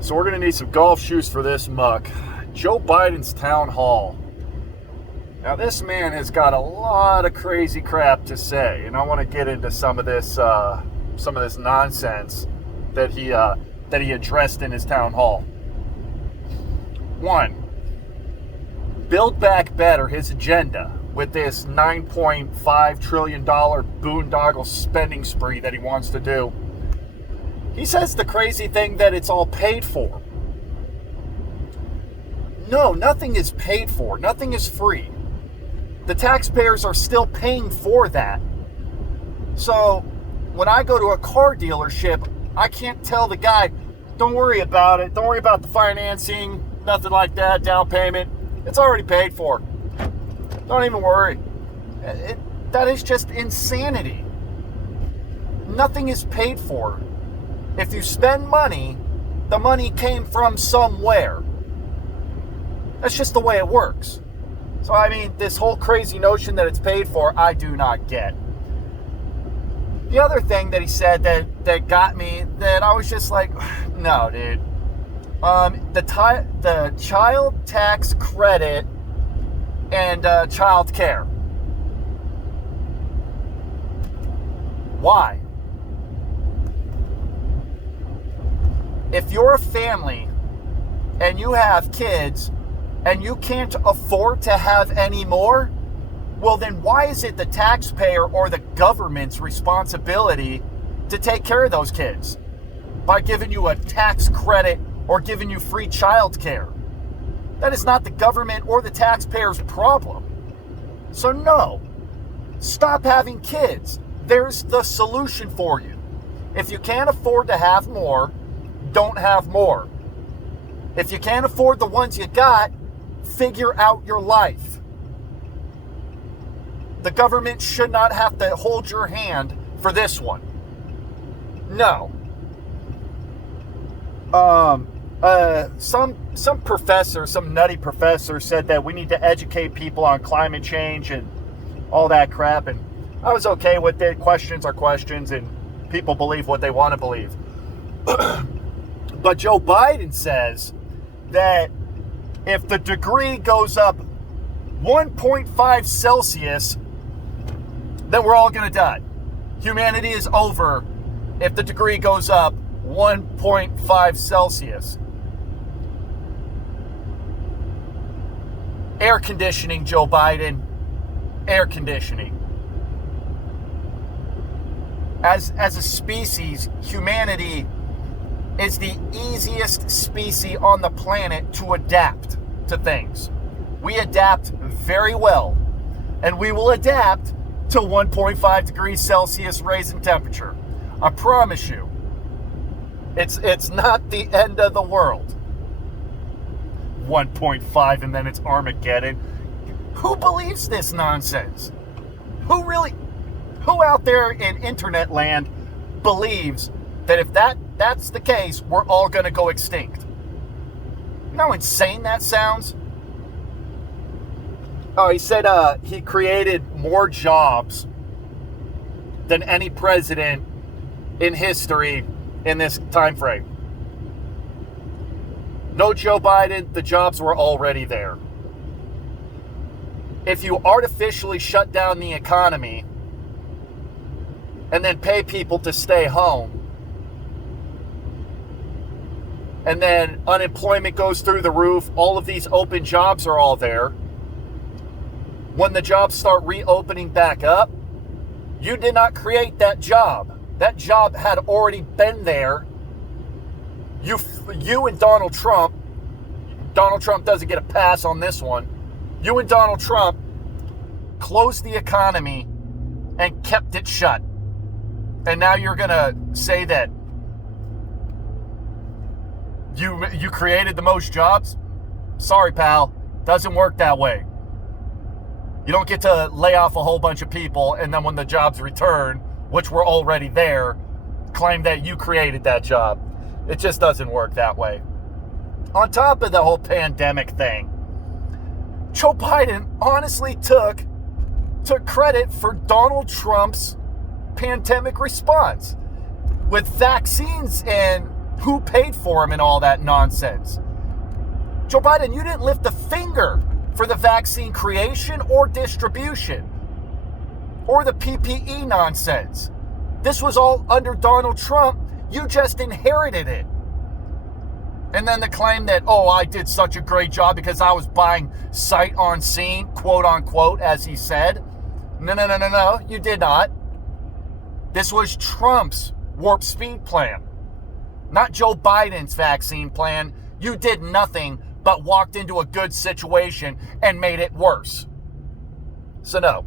So we're going to need some golf shoes for this muck. Joe Biden's town hall. Now this man has got a lot of crazy crap to say, and I want to get into some of this nonsense that he addressed in his town hall. 1, Build Back Better, his agenda with this $9.5 trillion boondoggle spending spree that he wants to do. He says the crazy thing that it's all paid for. No, nothing is paid for. Nothing is free. The taxpayers are still paying for that. So when I go to a car dealership, I can't tell the guy, don't worry about it. Don't worry about the financing, nothing like that, down payment. It's already paid for. Don't even worry. That is just insanity. Nothing is paid for. If you spend money, the money came from somewhere. That's just the way it works. So, I mean, this whole crazy notion that it's paid for, I do not get. The other thing that he said that got me, that I was just like, no, dude. The child tax credit and child care. Why? If you're a family and you have kids and you can't afford to have any more, well then why is it the taxpayer or the government's responsibility to take care of those kids by giving you a tax credit or giving you free child care? That is not the government or the taxpayer's problem. So no, stop having kids. There's the solution for you. If you can't afford to have more, don't have more. If you can't afford the ones you got, figure out your life. The government should not have to hold your hand for this one. No. Some professor, some nutty professor said that we need to educate people on climate change and all that crap, and I was okay with it. Questions are questions, and people believe what they want to believe. But Joe Biden says that if the degree goes up 1.5 Celsius, then we're all going to die. Humanity is over if the degree goes up 1.5 Celsius. Air conditioning, Joe Biden. Air conditioning. As a species, humanity is the easiest species on the planet to adapt to things. We adapt very well, and we will adapt to 1.5 degrees Celsius raise in temperature. I promise you. It's not the end of the world. 1.5 and then it's Armageddon. Who believes this nonsense? Who out there in internet land believes that if that's the case, we're all going to go extinct? You know how insane that sounds? Oh, he said he created more jobs than any president in history in this time frame. No, Joe Biden, the jobs were already there. If you artificially shut down the economy and then pay people to stay home, and then unemployment goes through the roof, all of these open jobs are all there. When the jobs start reopening back up, you did not create that job. That job had already been there. You and Donald Trump doesn't get a pass on this one. You and Donald Trump closed the economy and kept it shut. And now you're going to say that you created the most jobs? Sorry, pal. Doesn't work that way. You don't get to lay off a whole bunch of people and then when the jobs return, which were already there, claim that you created that job. It just doesn't work that way. On top of the whole pandemic thing, Joe Biden honestly took credit for Donald Trump's pandemic response with vaccines and Who paid for them and all that nonsense? Joe Biden, you didn't lift a finger for the vaccine creation or distribution or the PPE nonsense. This was all under Donald Trump. You just inherited it. And then the claim that, oh, I did such a great job because I was buying sight unseen, quote unquote, as he said. No, you did not. This was Trump's warp speed plan, not Joe Biden's vaccine plan. You did nothing but walked into a good situation and made it worse. So no.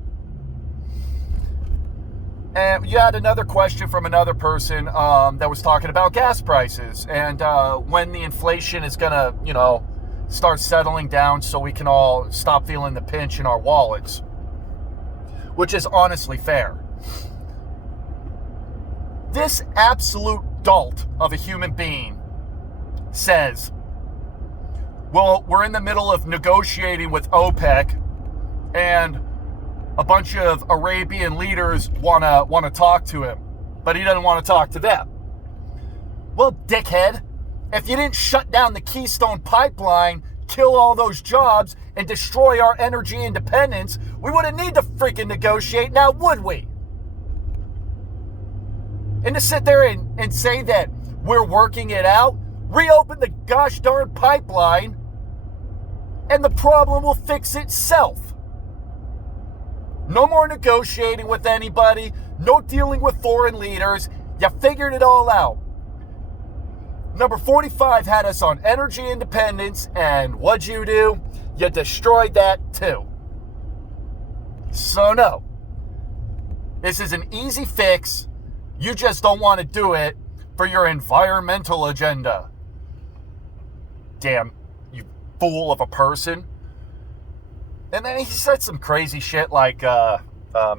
And you had another question from another person that was talking about gas prices and when the inflation is going to, start settling down so we can all stop feeling the pinch in our wallets, which is honestly fair. This absolute dolt of a human being says, well, we're in the middle of negotiating with OPEC and a bunch of Arabian leaders want to talk to him, but he doesn't want to talk to them. Well, dickhead, if you didn't shut down the Keystone Pipeline, kill all those jobs, and destroy our energy independence, we wouldn't need to freaking negotiate now, would we? And to sit there and say that we're working it out, reopen the gosh darn pipeline, and the problem will fix itself. No more negotiating with anybody. No dealing with foreign leaders. You figured it all out. Number 45 had us on energy independence, and what'd you do? You destroyed that too. So no. This is an easy fix. You just don't want to do it for your environmental agenda. Damn, you fool of a person. And then he said some crazy shit like,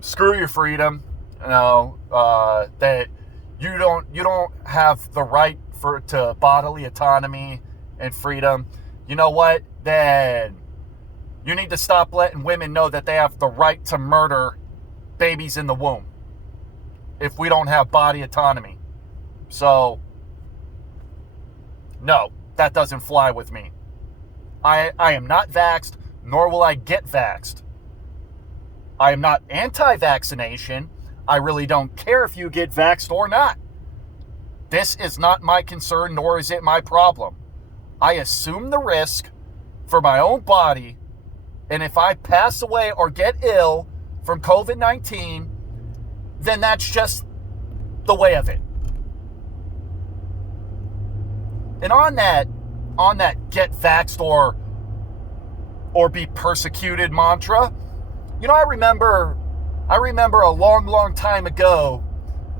screw your freedom, that you don't have the right to bodily autonomy and freedom. You know what? Then you need to stop letting women know that they have the right to murder babies in the womb if we don't have body autonomy. So, no, that doesn't fly with me. I am not vaxxed, nor will I get vaxxed. I am not anti-vaccination. I really don't care if you get vaxxed or not. This is not my concern, nor is it my problem. I assume the risk for my own body, and if I pass away or get ill from COVID-19, then that's just the way of it. And on that get vaxxed or be persecuted mantra, I remember a long time ago,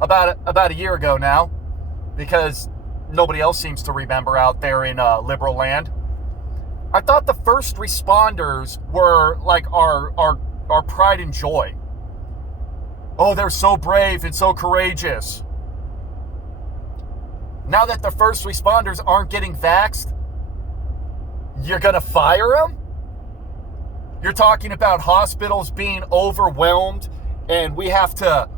about a year ago now, because nobody else seems to remember out there in liberal land. I thought the first responders were like our pride and joy. Oh, they're so brave and so courageous. Now that the first responders aren't getting vaxxed, you're gonna fire them? You're talking about hospitals being overwhelmed and we have to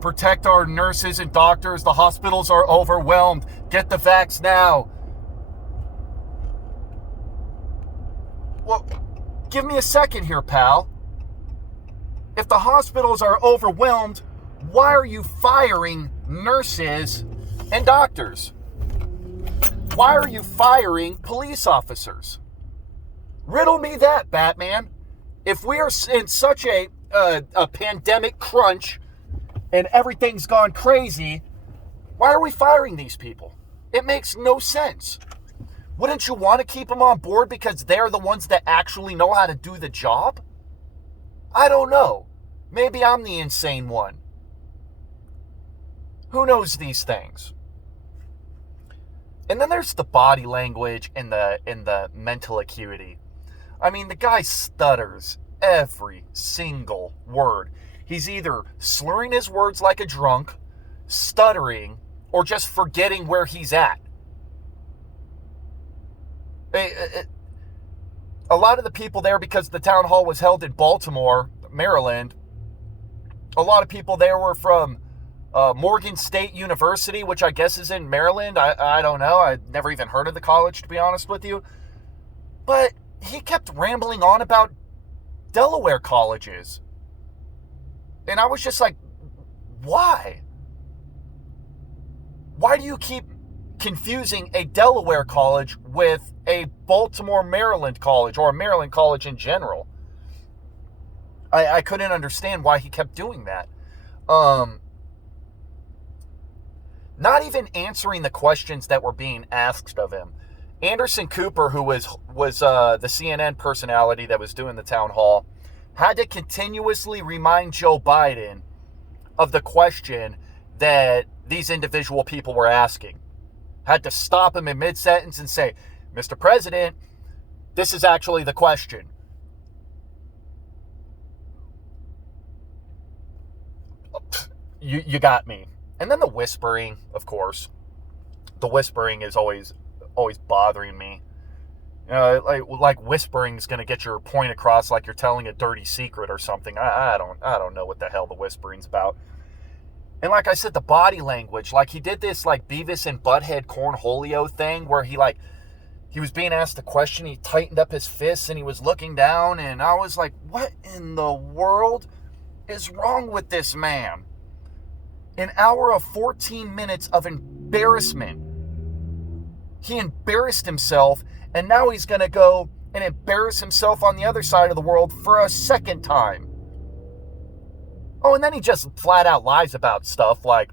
protect our nurses and doctors. The hospitals are overwhelmed. Get the vax now. Well, give me a second here, pal. If the hospitals are overwhelmed, why are you firing nurses and doctors? Why are you firing police officers? Riddle me that, Batman. If we are in such a pandemic crunch and everything's gone crazy, why are we firing these people? It makes no sense. Wouldn't you want to keep them on board because they're the ones that actually know how to do the job? I don't know. Maybe I'm the insane one. Who knows these things? And then there's the body language and the mental acuity. I mean, the guy stutters every single word. He's either slurring his words like a drunk, stuttering, or just forgetting where he's at. A lot of the people there, because the town hall was held in Baltimore, Maryland, a lot of people there were from Morgan State University, which I guess is in Maryland. I don't know. I'd never even heard of the college, to be honest with you. But he kept rambling on about Delaware colleges. And I was just like, why? Why do you keep confusing a Delaware college with a Baltimore, Maryland college, or a Maryland college in general? I couldn't understand why he kept doing that. Not even answering the questions that were being asked of him. Anderson Cooper, who was the CNN personality that was doing the town hall, had to continuously remind Joe Biden of the question that these individual people were asking. Had to stop him in mid-sentence and say, Mr. President, this is actually the question. You got me. And then the whispering, of course. The whispering is always bothering me. You know, like whispering is going to get your point across like you're telling a dirty secret or something. I don't know what the hell the whispering's about. And like I said, the body language, like he did this like Beavis and Butthead cornholio thing where he was being asked a question, he tightened up his fists and he was looking down, and I was like, what in the world is wrong with this man? An hour of 14 minutes of embarrassment. He embarrassed himself, and now he's going to go and embarrass himself on the other side of the world for a second time. Oh, and then he just flat out lies about stuff like,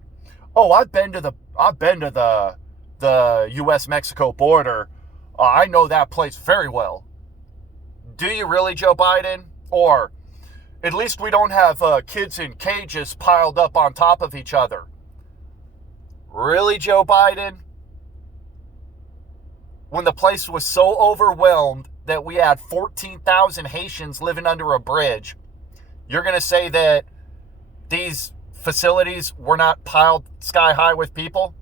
"Oh, I've been to the U.S.-Mexico border. I know that place very well." Do you really, Joe Biden? Or at least we don't have kids in cages piled up on top of each other. Really, Joe Biden? When the place was so overwhelmed that we had 14,000 Haitians living under a bridge, you're going to say that these facilities were not piled sky high with people?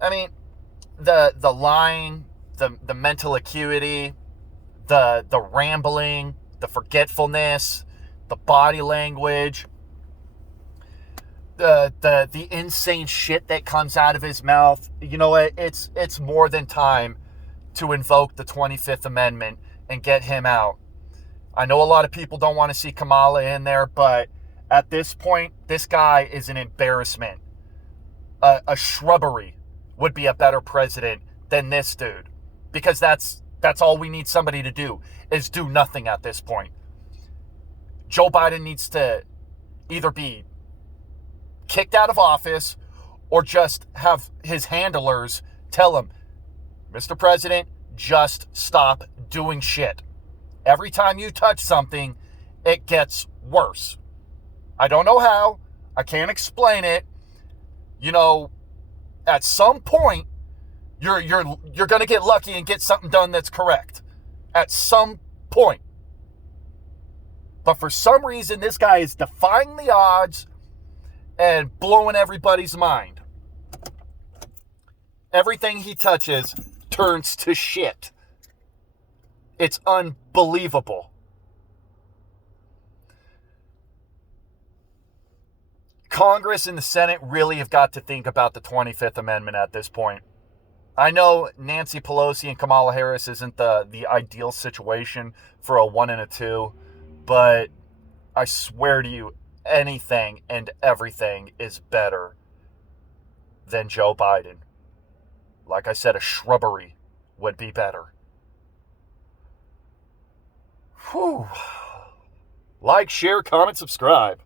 I mean, the lying, the mental acuity, the rambling, the forgetfulness, the body language, the insane shit that comes out of his mouth. You know what? It's more than time to invoke the 25th Amendment and get him out. I know a lot of people don't want to see Kamala in there, but at this point, this guy is an embarrassment. A shrubbery would be a better president than this dude, because that's all we need somebody to do, is do nothing at this point. Joe Biden needs to either be kicked out of office or just have his handlers tell him, Mr. President, just stop doing shit. Every time you touch something, it gets worse. I don't know how. I can't explain it. You know, at some point, you're going to get lucky and get something done that's correct. At some point. But for some reason, this guy is defying the odds and blowing everybody's mind. Everything he touches turns to shit. It's unbelievable. Congress and the Senate really have got to think about the 25th Amendment at this point. I know Nancy Pelosi and Kamala Harris isn't the ideal situation for a 1 and a 2, but I swear to you, anything and everything is better than Joe Biden. Like I said, a shrubbery would be better. Whew. Like, share, comment, subscribe.